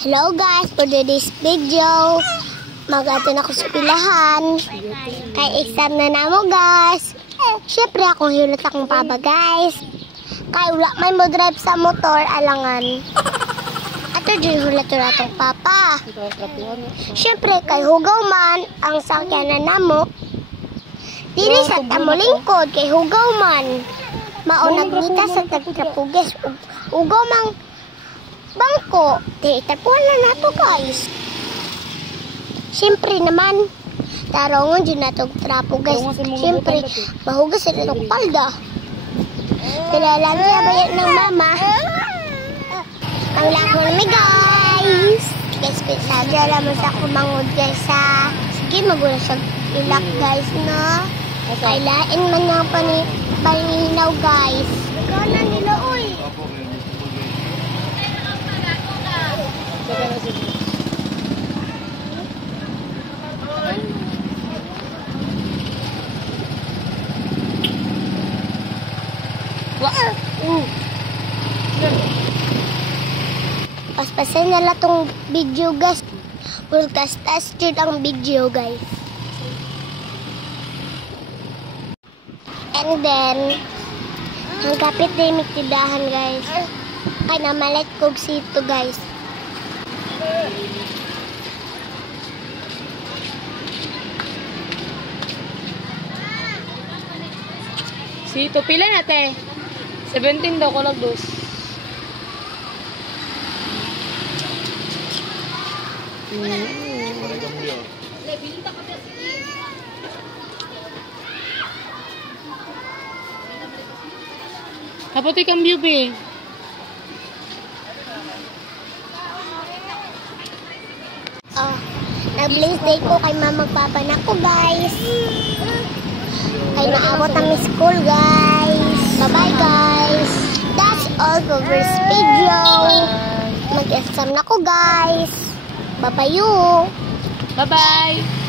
Hello guys, for today's video, mag-atin ako sa pilahan. Kay exam na namo guys. Siyempre akong hilot akong papa guys. Kay wala may mo drive sa motor, alangan. Ato dyan hulat na itong papa. Siyempre kay hugaw man, ang sakyan na namo. Dili sa tamo lingkod, kay hugaw man. Maunag nita sa tagtrapuges. Ugaw mang bangko. Tapuan na nato guys. Siyempre naman, tarongon dyan na itong trapo guys. Siyempre, mahugas na itong palda. Kailangan bayan ng mama. Ang lako namin guys. Guys, sadya naman sa kumangod guys ha. Sige, magula sa ilak guys na. Kailain man nga paninaw guys. Nagana nila uy. Paspasin na lang tong video guys. Pultas-tas dyan ang video guys. And then, ang kapit na yung tindahan guys. Kaya namalit kog sito guys. Sito, pila na te? 17 daw ko lagdos. Kapote cambio be. Oh, nag-blaze day ko kay mama papa na ko guys. Kay naabot ang school guys. Bye-bye guys. That's all for this video. Mag-exam na ko guys. Bye-bye you. Bye-bye.